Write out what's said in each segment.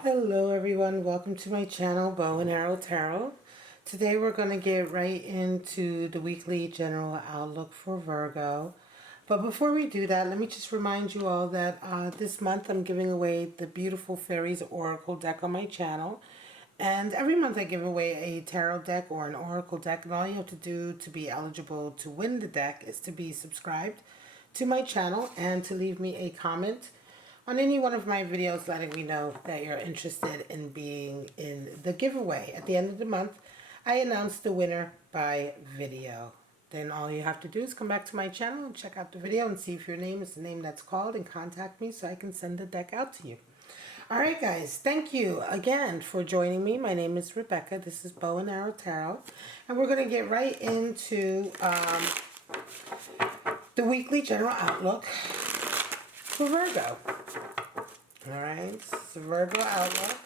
Hello everyone, welcome to my channel, Bow and Arrow Tarot. Today we're going to get right into the weekly general outlook for Virgo. But before we do that, let me just remind you all that this month I'm giving away the beautiful Fairies Oracle deck on my channel. And every month I give away a tarot deck or an oracle deck, and all you have to do to be eligible to win the deck is to be subscribed to my channel and to leave me a comment on any one of my videos letting me know that you're interested in being in the giveaway. At the end of the month, I announce the winner by video. Then all you have to do is come back to my channel and check out the video and see if your name is the name that's called and contact me so I can send the deck out to you. Alright guys, thank you again for joining me. My name is Rebecca. This is Bow and Arrow Tarot. And we're going to get right into the weekly general outlook for Virgo. Alright, it's a Virgo outlook.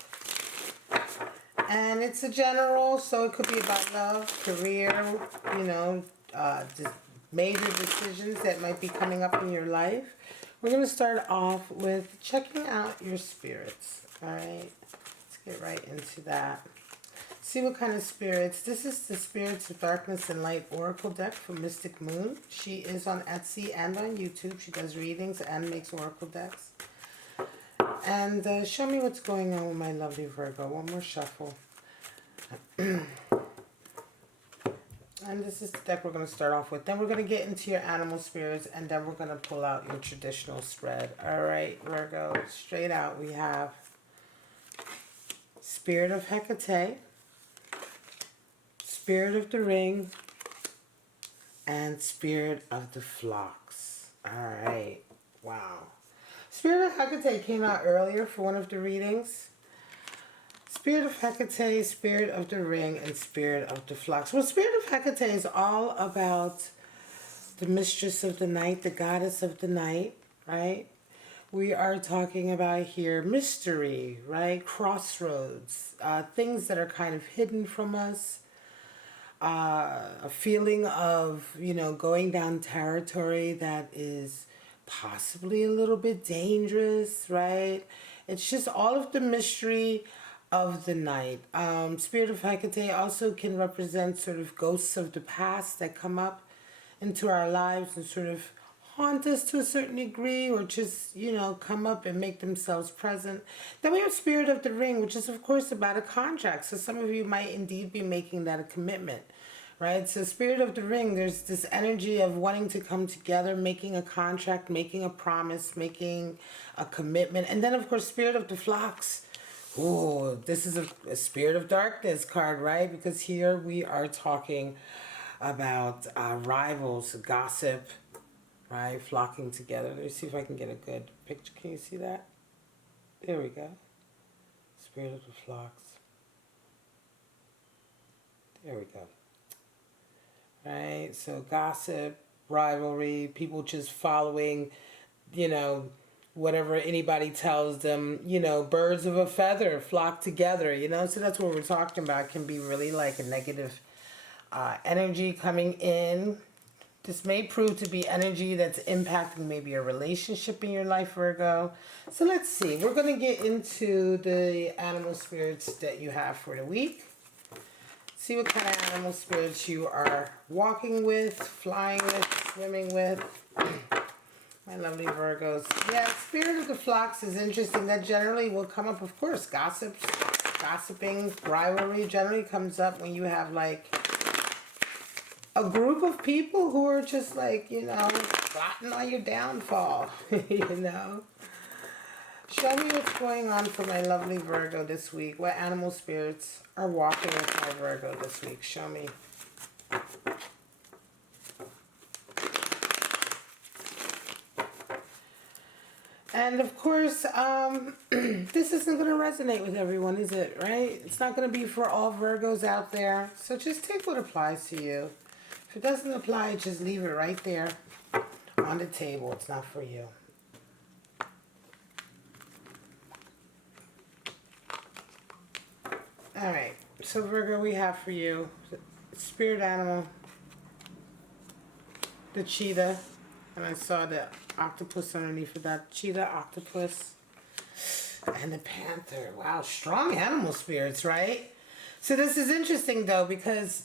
And it's a general, so it could be about love, career, you know, just major decisions that might be coming up in your life. We're going to start off with checking out your spirits. Alright, let's get right into that. See what kind of spirits. This is the Spirits of Darkness and Light Oracle deck from Mystic Moon. She is on Etsy and on YouTube. She does readings and makes oracle decks. And show me what's going on with my lovely Virgo. One more shuffle. And this is the deck we're going to start off with. Then we're going to get into your animal spirits, and then we're going to pull out your traditional spread. Alright, Virgo, straight out we have Spirit of Hecate, Spirit of the Ring, and Spirit of the Flocks. Alright, wow. Spirit of Hecate came out earlier for one of the readings. Spirit of Hecate, Spirit of the Ring, and Spirit of the Flocks. Well, Spirit of Hecate is all about the mistress of the night, the goddess of the night, right? We are talking about here mystery, right? Crossroads, things that are kind of hidden from us. A feeling of, you know, going down territory that is possibly a little bit dangerous, right? It's just all of the mystery of the night. Spirit of Hecate also can represent sort of ghosts of the past that come up into our lives and sort of haunt us to a certain degree, or just, you know, come up and make themselves present. Then we have Spirit of the Ring, which is of course about a contract. So some of you might indeed be making that a commitment, right? So Spirit of the Ring, there's this energy of wanting to come together, making a contract, making a promise, making a commitment. And then of course Spirit of the Flocks. Oh, this is a Spirit of Darkness card, right? Because here we are talking about rivals, gossip, right? Flocking together. Let me see if I can get a good picture. Can you see that? There we go. Spirit of the Flocks. There we go. Right? So gossip, rivalry, people just following, you know, whatever anybody tells them, you know, birds of a feather flock together, you know. So that's what we're talking about. It can be really like a negative energy coming in. This may prove to be energy that's impacting maybe a relationship in your life, Virgo. So let's see. We're going to get into the animal spirits that you have for the week. See what kind of animal spirits you are walking with, flying with, swimming with. My lovely Virgos. Yeah, Spirit of the Flocks is interesting. That generally will come up, of course. Gossiping, rivalry generally comes up when you have like a group of people who are just like, you know, plotting on your downfall, you know. Show me what's going on for my lovely Virgo this week. What animal spirits are walking with my Virgo this week? Show me. And of course, this isn't going to resonate with everyone, is it? Right? It's not going to be for all Virgos out there. So just take what applies to you. If it doesn't apply, just leave it right there on the table. It's not for you. Alright, so Virgo, we have for you spirit animal, the cheetah, and I saw the octopus underneath of that. Cheetah, octopus. And the panther. Wow, strong animal spirits, right? So this is interesting though, because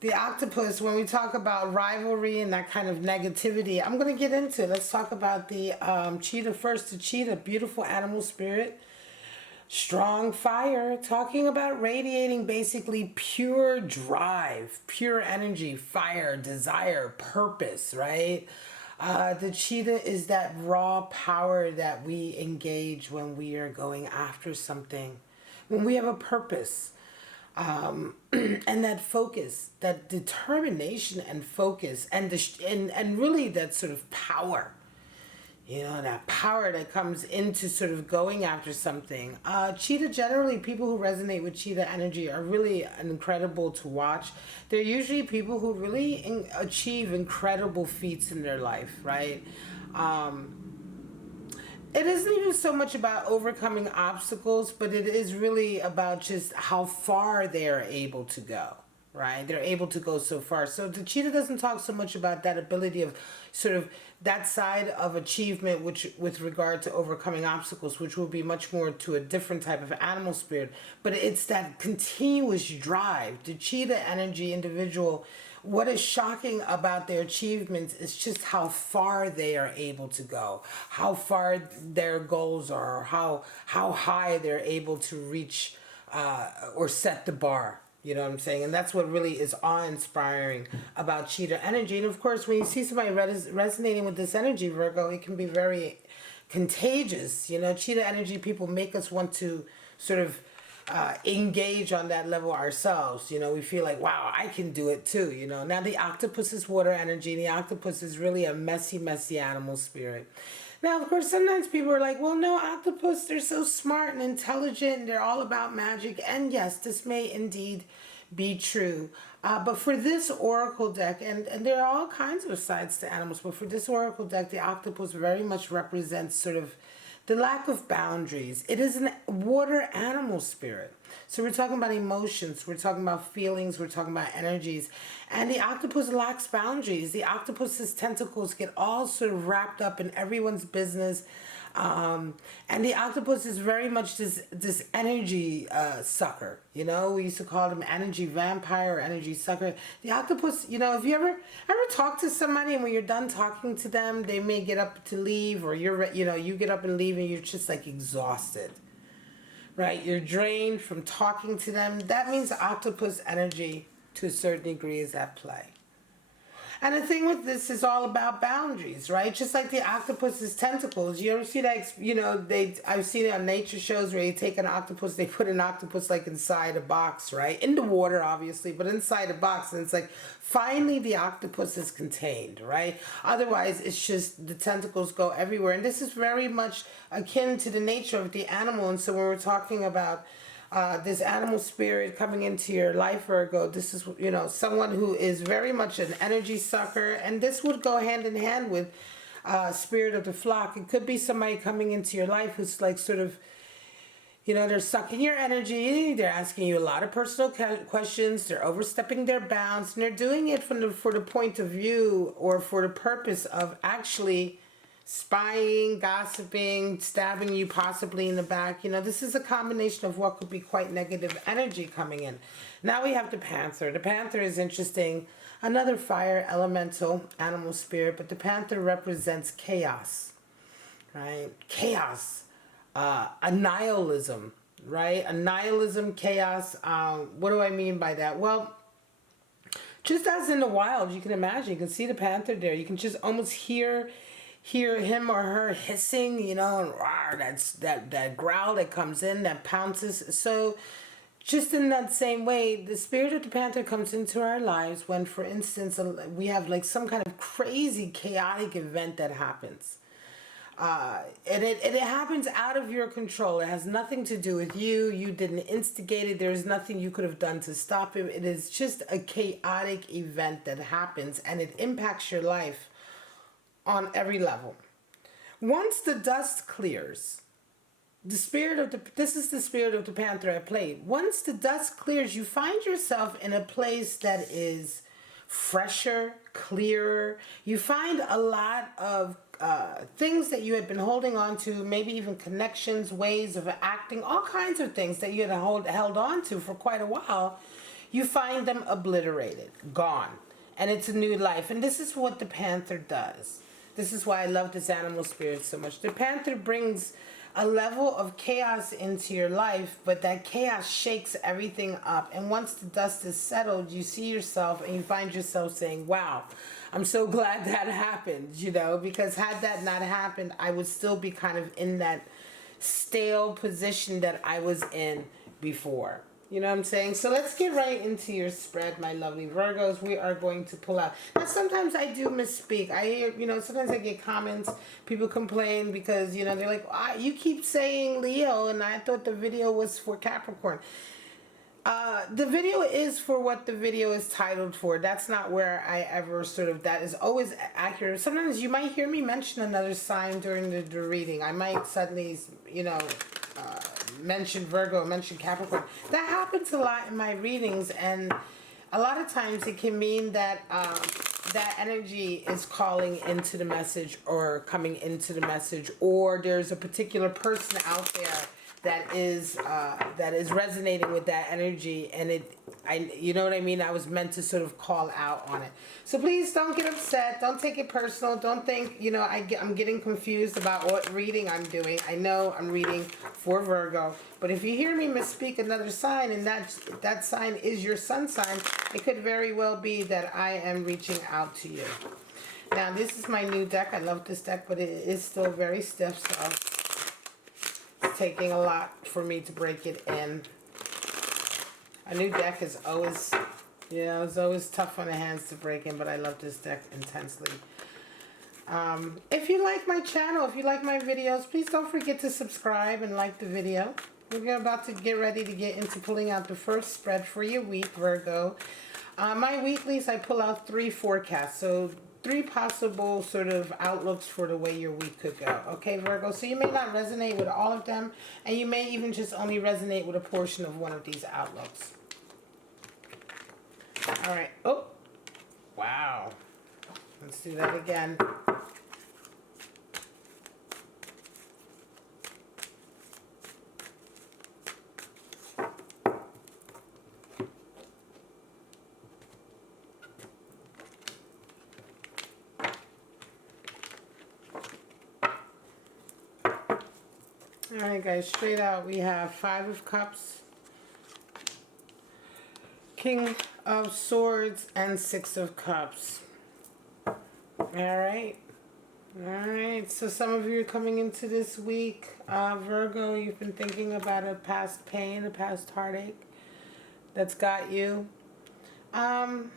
the octopus, when we talk about rivalry and that kind of negativity, I'm going to get into it. Let's talk about the cheetah first. The cheetah, beautiful animal spirit, strong fire, talking about radiating basically pure drive, pure energy, fire, desire, purpose, right? The cheetah is that raw power that we engage when we are going after something, when we have a purpose. And that focus, that determination and focus, and and really that sort of power, that power that comes into sort of going after something. Cheetah, generally, people who resonate with cheetah energy are really incredible to watch. They're usually people who really achieve incredible feats in their life, right? It isn't even so much about overcoming obstacles, but it is really about just how far they are able to go, right? They're able to go so far. So the cheetah doesn't talk so much about that ability of sort of that side of achievement, which with regard to overcoming obstacles, which will be much more to a different type of animal spirit. But it's that continuous drive. The cheetah energy individual, what is shocking about their achievements is just how far they are able to go, how far their goals are, how high they're able to reach or set the bar. You know what I'm saying? And that's what really is awe-inspiring about cheetah energy. And of course, when you see somebody resonating with this energy, Virgo, it can be very contagious. Cheetah energy people make us want to sort of engage on that level ourselves. We feel like, wow, I can do it too. Now the octopus is water energy, and the octopus is really a messy, messy animal spirit. Now, of course, sometimes people are like, well, no, octopus, they're so smart and intelligent, and they're all about magic. And yes, this may indeed be true. But for this oracle deck, and there are all kinds of sides to animals, but for this oracle deck, the octopus very much represents sort of the lack of boundaries. It is a water animal spirit. So we're talking about emotions, we're talking about feelings, we're talking about energies. And the octopus lacks boundaries. The octopus's tentacles get all sort of wrapped up in everyone's business. And the octopus is very much this energy sucker. We used to call them energy vampire or energy sucker. The octopus, if you ever talk to somebody and when you're done talking to them, they may get up to leave, or you get up and leave and you're just like exhausted, right? You're drained from talking to them. That means octopus energy to a certain degree is at play. And the thing with this is all about boundaries, right? Just like the octopus's tentacles. You ever see that, I've seen it on nature shows where you take an octopus, they put an octopus like inside a box, right? In the water, obviously, but inside a box. And it's like, finally the octopus is contained, right? Otherwise, it's just the tentacles go everywhere. And this is very much akin to the nature of the animal. And so when we're talking about this animal spirit coming into your life, Virgo, this is, someone who is very much an energy sucker. And this would go hand in hand with spirit of the flock. It could be somebody coming into your life who's like sort of, they're sucking your energy. They're asking you a lot of personal questions. They're overstepping their bounds. And they're doing it for the point of view or for the purpose of actually spying, gossiping, stabbing you possibly in the back. This is a combination of what could be quite negative energy coming in. Now we have the panther. The panther is interesting. Another fire elemental animal spirit, but the panther represents chaos, right? Chaos, annihilism, right? Annihilism, chaos. What do I mean by that? Well, just as in the wild, you can imagine, you can see the panther there. You can just almost hear him or her hissing, and rawr, that's that growl that comes in, that pounces. So just in that same way, the spirit of the panther comes into our lives when, for instance, we have like some kind of crazy chaotic event that happens. And it happens out of your control. It has nothing to do with you. You didn't instigate it. There's nothing you could have done to stop it. It is just a chaotic event that happens, and it impacts your life on every level. Once the dust clears, this is the spirit of the panther at play. Once the dust clears, you find yourself in a place that is fresher, clearer. You find a lot of things that you had been holding on to, maybe even connections, ways of acting, all kinds of things that you had held on to for quite a while, you find them obliterated, gone. And it's a new life. And this is what the panther does. This is why I love this animal spirit so much. The panther brings a level of chaos into your life, but that chaos shakes everything up. And once the dust is settled, you see yourself and you find yourself saying, wow, I'm so glad that happened, you know, because had that not happened, I would still be kind of in that stale position that I was in before. You know what I'm saying? So let's get right into your spread, my lovely Virgos. We are going to pull out. Now, sometimes I do misspeak. I hear, you know, sometimes I get comments. People complain because, you know, they're like, you keep saying Leo, and I thought the video was for Capricorn. The video is for what the video is titled for. That's not where I ever sort of, that is always accurate. Sometimes you might hear me mention another sign during the reading. I might suddenly, you know, mention Virgo, mention Capricorn. That happens a lot in my readings, and a lot of times it can mean that that energy is calling into the message or coming into the message, or there's a particular person out there that is resonating with that energy, and you know what I mean? I was meant to sort of call out on it. So please don't get upset. Don't take it personal. Don't think, you know, I'm getting confused about what reading I'm doing. I know I'm reading for Virgo, but if you hear me misspeak another sign, and that sign is your sun sign, it could very well be that I am reaching out to you. Now, this is my new deck. I love this deck, but it is still very stiff, so it's taking a lot for me to break it in. A new deck is always, you know, it's always tough on the hands to break in, but I love this deck intensely. If you like my channel, if you like my videos, please don't forget to subscribe and like the video. We're about to get ready to get into pulling out the first spread for your week, Virgo. My weeklies, I pull out 3 forecasts, so 3 possible sort of outlooks for the way your week could go. Okay, Virgo? So you may not resonate with all of them, and you may even just only resonate with a portion of one of these outlooks. All right. Oh, wow. Let's do that again. Alright guys, straight out we have 5 of Cups, King of Swords, and 6 of Cups. Alright. Alright, so some of you are coming into this week, Virgo, you've been thinking about a past pain, a past heartache that's got you. 5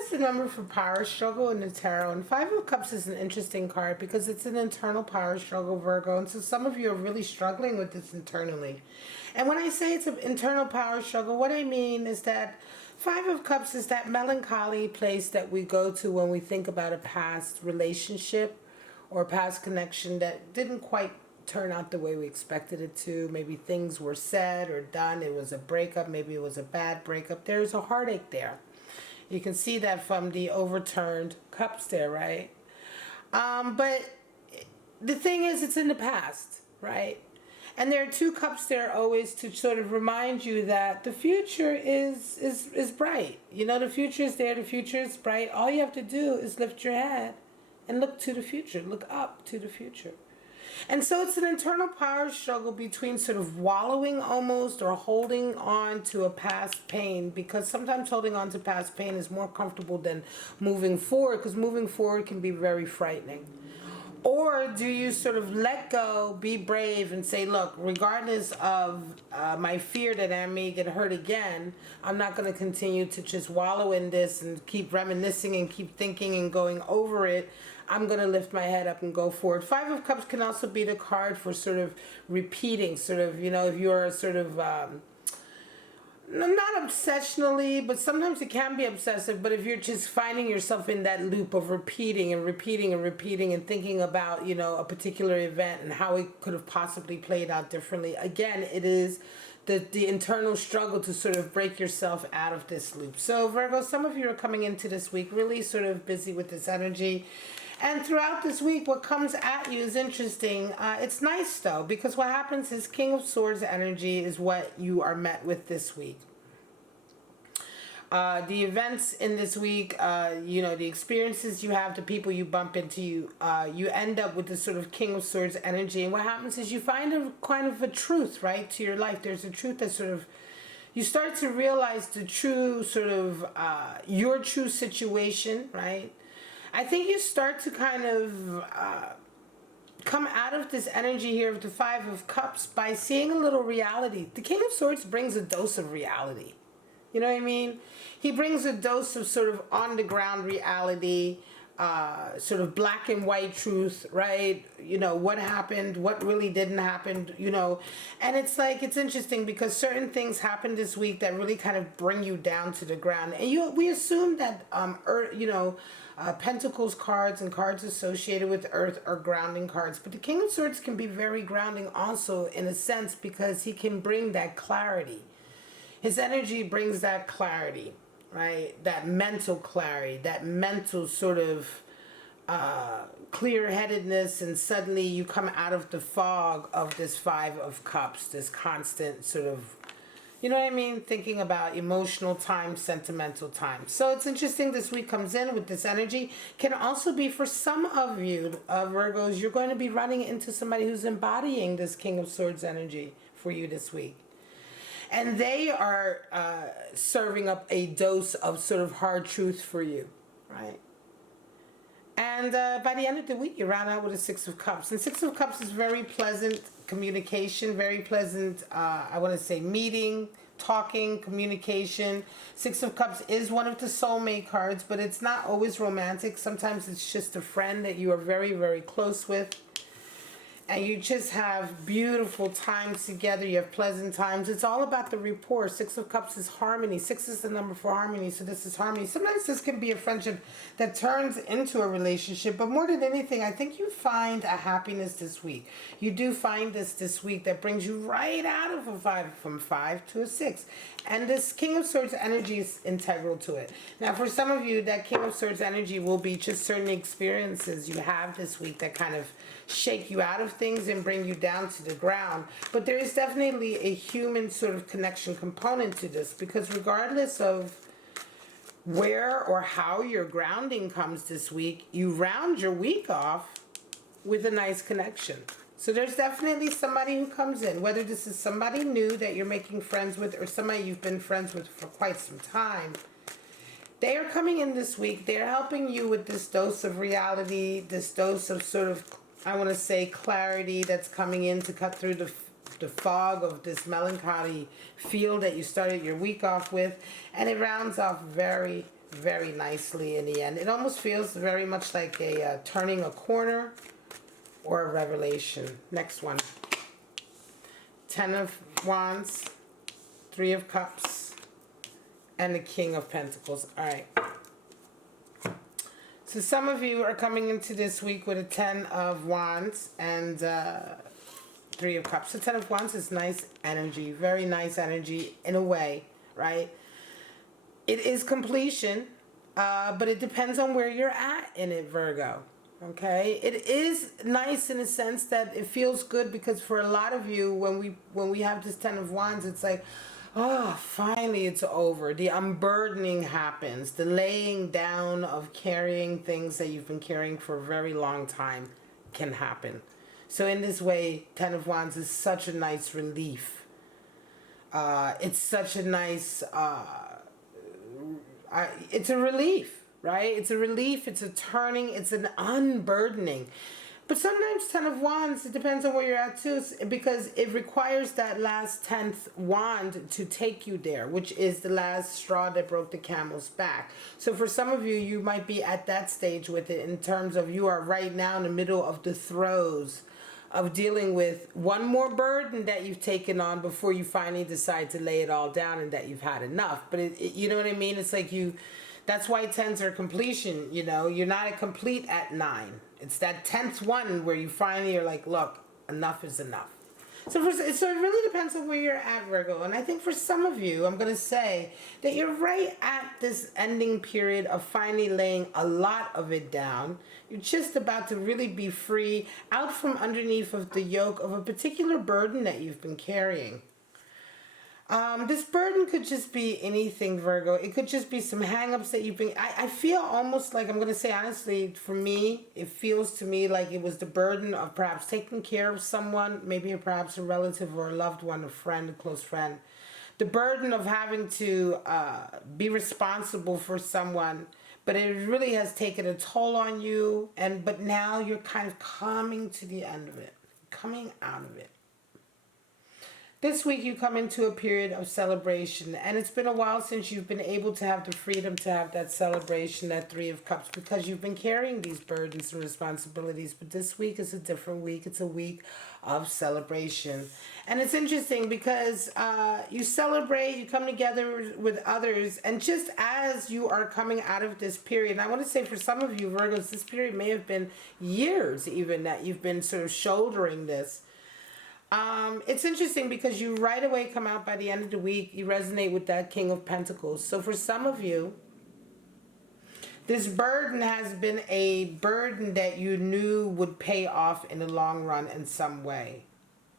is the number for power struggle in the tarot, and 5 of Cups is an interesting card because it's an internal power struggle, Virgo, and so some of you are really struggling with this internally. And when I say it's an internal power struggle, what I mean is that 5 of Cups is that melancholy place that we go to when we think about a past relationship or a past connection that didn't quite turn out the way we expected it to. Maybe things were said or done, it was a breakup, maybe it was a bad breakup. There's a heartache there. You can see that from the overturned cups there, right? But the thing is, it's in the past, right? And there are 2 cups there always to sort of remind you that the future is bright. You know, the future is there, the future is bright. All you have to do is lift your head and look to the future, look up to the future. And so it's an internal power struggle between sort of wallowing almost or holding on to a past pain, because sometimes holding on to past pain is more comfortable than moving forward, because moving forward can be very frightening. Or do you sort of let go, be brave, and say, look, regardless of my fear that I may get hurt again, I'm not going to continue to just wallow in this and keep reminiscing and keep thinking and going over it. I'm going to lift my head up and go forward. 5 of Cups can also be the card for sort of repeating, sort of, you know, if you're sort of, not obsessionally, but sometimes it can be obsessive, but if you're just finding yourself in that loop of repeating and repeating and repeating and thinking about, you know, a particular event and how it could have possibly played out differently, again, it is the internal struggle to sort of break yourself out of this loop. So Virgo, some of you are coming into this week really sort of busy with this energy. And throughout this week, what comes at you is interesting. It's nice though, because what happens is King of Swords energy is what you are met with this week. The events in this week, the experiences you have, the people you bump into, you end up with this sort of King of Swords energy. And what happens is you find a kind of a truth, right, to your life. There's a truth that sort of, you start to realize the true sort of, your true situation, right? I think you start to kind of come out of this energy here of the Five of Cups by seeing a little reality. The King of Swords brings a dose of reality. You know what I mean? He brings a dose of sort of on the ground reality, sort of black and white truth, right? What happened, what really didn't happen, And it's like, it's interesting because certain things happen this week that really kind of bring you down to the ground. And we assume that, Pentacles cards and cards associated with Earth are grounding cards. But the King of Swords can be very grounding also in a sense because he can bring that clarity. His energy brings that clarity, right? That mental clarity, that mental sort of clear-headedness, and suddenly you come out of the fog of this Five of Cups, this constant sort of, you know what I mean? Thinking about emotional time, sentimental time. So it's interesting this week comes in with this energy. Can also be for some of you, Virgos, you're going to be running into somebody who's embodying this King of Swords energy for you this week. And they are serving up a dose of sort of hard truth for you, right? And by the end of the week, you round out with a Six of Cups. And Six of Cups is very pleasant communication, very pleasant, I want to say, meeting, talking, communication. Six of Cups is one of the soulmate cards, but it's not always romantic. Sometimes it's just a friend that you are very, very close with. And you just have beautiful times together. You have pleasant times. It's all about the rapport. Six of Cups is harmony. Six is the number for harmony, so this is harmony. Sometimes this can be a friendship that turns into a relationship, but more than anything, I think you find a happiness this week. You do find this week that brings you right out of a 5, from 5 to a 6. And this King of Swords energy is integral to it. Now, for some of you, that King of Swords energy will be just certain experiences you have this week that kind of shake you out of things and bring you down to the ground. But there is definitely a human sort of connection component to this, because regardless of where or how your grounding comes this week, you round your week off with a nice connection. So there's definitely somebody who comes in, whether this is somebody new that you're making friends with or somebody you've been friends with for quite some time. They are coming in this week. They're helping you with this dose of reality, this dose of sort of, I want to say, clarity that's coming in to cut through the fog of this melancholy feel that you started your week off with. And it rounds off very, very nicely in the end. It almost feels very much like a turning a corner or a revelation. Next one. 10 of Wands, 3 of Cups, and the King of Pentacles. All right. So some of you are coming into this week with a 10 of Wands and 3 of Cups. So 10 of Wands is nice energy, very nice energy in a way, right? It is completion, but it depends on where you're at in it, Virgo. Okay, it is nice in a sense that it feels good, because for a lot of you, when we have this 10 of Wands, it's like, oh, finally it's over. The unburdening happens. The laying down of carrying things that you've been carrying for a very long time can happen. So in this way, 10 of Wands is such a nice relief. It's such a nice, it's a relief. Right? It's a relief, it's a turning, it's an unburdening. But sometimes 10 of Wands, it depends on where you're at too, because it requires that last 10th wand to take you there, which is the last straw that broke the camel's back. So for some of you, you might be at that stage with it, in terms of you are right now in the middle of the throes of dealing with one more burden that you've taken on before you finally decide to lay it all down and that you've had enough. But you know what I mean? It's like that's why 10s are completion, You're not a complete at 9. It's that 10th one where you finally are like, look, enough is enough. So it really depends on where you're at, Virgo. And I think for some of you, I'm going to say that you're right at this ending period of finally laying a lot of it down. You're just about to really be free out from underneath of the yoke of a particular burden that you've been carrying. This burden could just be anything, Virgo. It could just be some hang-ups that you've been... I feel almost like, I'm going to say honestly, for me, it feels to me like it was the burden of perhaps taking care of someone, maybe perhaps a relative or a loved one, a friend, a close friend. The burden of having to be responsible for someone, but it really has taken a toll on you. But now you're kind of coming to the end of it, coming out of it. This week you come into a period of celebration, and it's been a while since you've been able to have the freedom to have that celebration, that Three of Cups, because you've been carrying these burdens and responsibilities. But this week is a different week. It's a week of celebration. And it's interesting because you celebrate, you come together with others, and just as you are coming out of this period, and I want to say for some of you Virgos, this period may have been years even that you've been sort of shouldering this. It's interesting because you right away come out by the end of the week, you resonate with that King of Pentacles. So for some of you, this burden has been a burden that you knew would pay off in the long run in some way.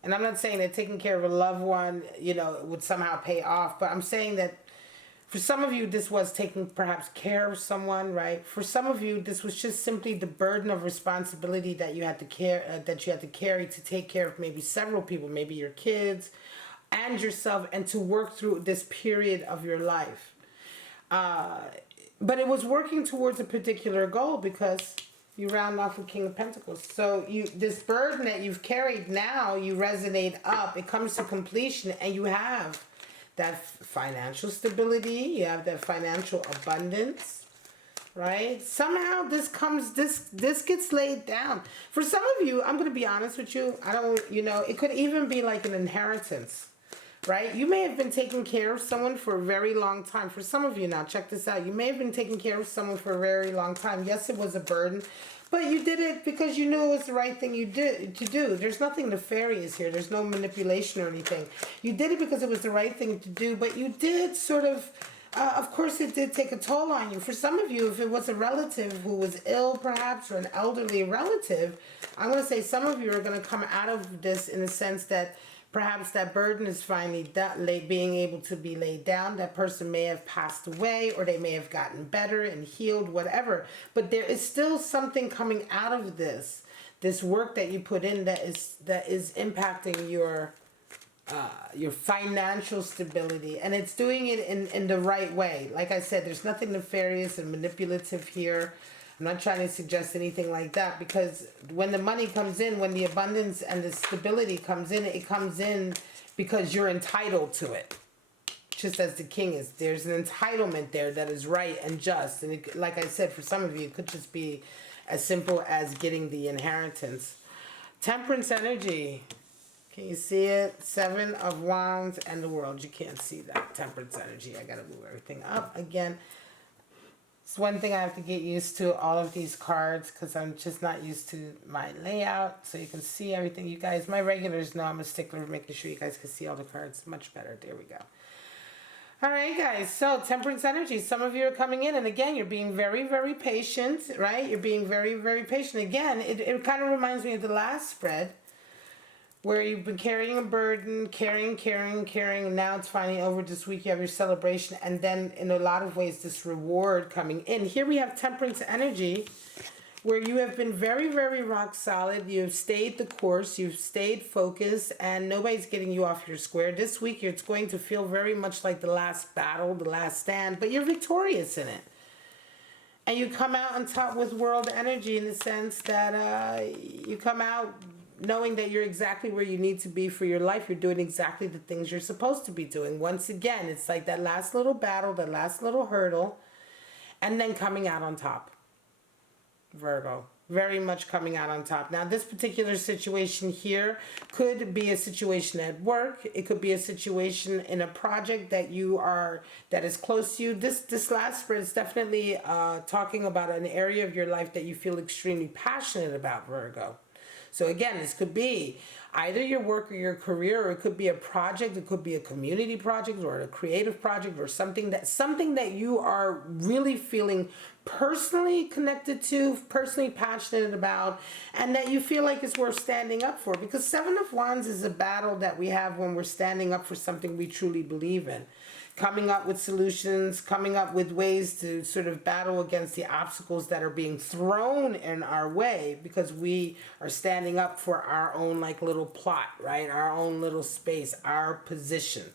And I'm not saying that taking care of a loved one, would somehow pay off, but I'm saying that for some of you, this was taking perhaps care of someone, right? For some of you, this was just simply the burden of responsibility that you had to carry to take care of maybe several people, maybe your kids and yourself, and to work through this period of your life. But it was working towards a particular goal because you round off with King of Pentacles. So this burden that you've carried now, you resonate up. It comes to completion, and you have that financial stability, you have that financial abundance, right? Somehow this gets laid down. For some of you, I'm going to be honest with you, it could even be like an inheritance, right? You may have been taking care of someone for a very long time. For some of you now, check this out. You may have been taking care of someone for a very long time. Yes, it was a burden, but you did it because you knew it was the right thing to do. There's nothing nefarious here. There's no manipulation or anything. You did it because it was the right thing to do, but you did sort of course it did take a toll on you. For some of you, if it was a relative who was ill perhaps, or an elderly relative, I'm going to say some of you are going to come out of this in the sense that perhaps that burden is finally being able to be laid down. That person may have passed away, or they may have gotten better and healed, whatever. But there is still something coming out of this work that you put in that is impacting your financial stability, and it's doing it in the right way. Like I said, there's nothing nefarious and manipulative here. I'm not trying to suggest anything like that, because when the money comes in, when the abundance and the stability comes in, it comes in because you're entitled to it. Just as the king is, there's an entitlement there that is right and just. And like I said, for some of you, it could just be as simple as getting the inheritance. Temperance energy. Can you see it? Seven of Wands and the World. You can't see that. Temperance energy. I got to move everything up again. It's one thing I have to get used to, all of these cards, because I'm just not used to my layout. So you can see everything. You guys, my regulars know I'm a stickler for making sure you guys can see all the cards much better. There we go. All right, guys. So temperance energy. Some of you are coming in, and again, you're being very, very patient, right? You're being very, very patient. Again, it kind of reminds me of the last spread, where you've been carrying a burden, carrying, and now it's finally over. This week you have your celebration, and then in a lot of ways this reward coming in. Here we have temperance energy, where you have been very, very rock solid. You've stayed the course, you've stayed focused, and nobody's getting you off your square. This week it's going to feel very much like the last battle, the last stand, but you're victorious in it. And you come out on top with world energy, in the sense that you come out knowing that you're exactly where you need to be for your life. You're doing exactly the things you're supposed to be doing. Once again, it's like that last little battle, that last little hurdle, and then coming out on top. Virgo, very much coming out on top. Now, this particular situation here could be a situation at work. It could be a situation in a project that is close to you. This last spread is definitely talking about an area of your life that you feel extremely passionate about, Virgo. So again, this could be either your work or your career, or it could be a project, it could be a community project or a creative project, or something that you are really feeling personally connected to, personally passionate about, and that you feel like it's worth standing up for. Because Seven of Wands is a battle that we have when we're standing up for something we truly believe in. Coming up with solutions, coming up with ways to sort of battle against the obstacles that are being thrown in our way, because we are standing up for our own like little plot, right? Our own little space, our position.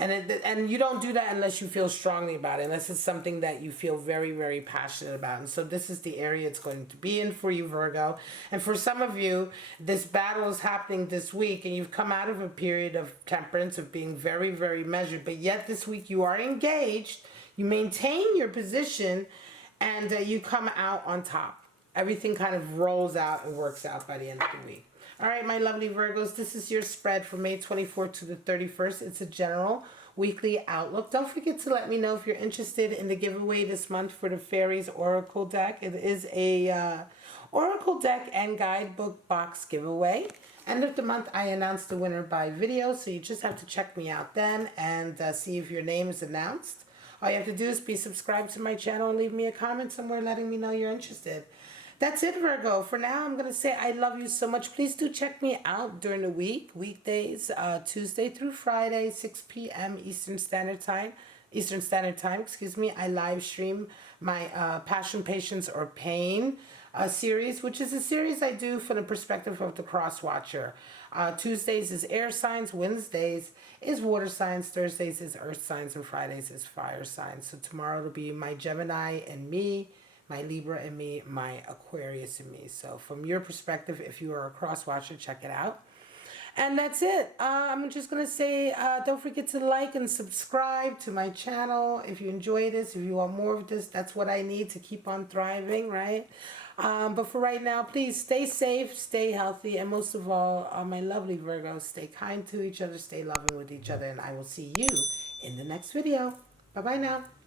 And you don't do that unless you feel strongly about it, unless it's something that you feel very, very passionate about. And so this is the area it's going to be in for you, Virgo. And for some of you, this battle is happening this week, and you've come out of a period of temperance, of being very, very measured. But yet this week you are engaged, you maintain your position, and you come out on top. Everything kind of rolls out and works out by the end of the week. All right, my lovely Virgos, this is your spread for May 24th to the 31st. It's a general weekly outlook. Don't forget to let me know if you're interested in the giveaway this month for the Fairies Oracle deck. It is a Oracle deck and guidebook box giveaway. End of the month, I announce the winner by video, so you just have to check me out then and see if your name is announced. All you have to do is be subscribed to my channel and leave me a comment somewhere letting me know you're interested. That's it, Virgo. For now, I'm going to say I love you so much. Please do check me out during the week, weekdays, Tuesday through Friday, 6 p.m. Eastern Standard Time. I live stream my Passion, Patience, or Pain series, which is a series I do from the perspective of the cross watcher. Tuesdays is air signs, Wednesdays is water signs, Thursdays is earth signs, and Fridays is fire signs. So tomorrow it'll be my Gemini and me, my Libra and me, my Aquarius and me. So from your perspective, if you are a cross watcher, check it out. And that's it. I'm just going to say, don't forget to like and subscribe to my channel. If you enjoy this, if you want more of this, that's what I need to keep on thriving, right? But for right now, please stay safe, stay healthy, and most of all, my lovely Virgos, stay kind to each other, stay loving with each other, and I will see you in the next video. Bye-bye now.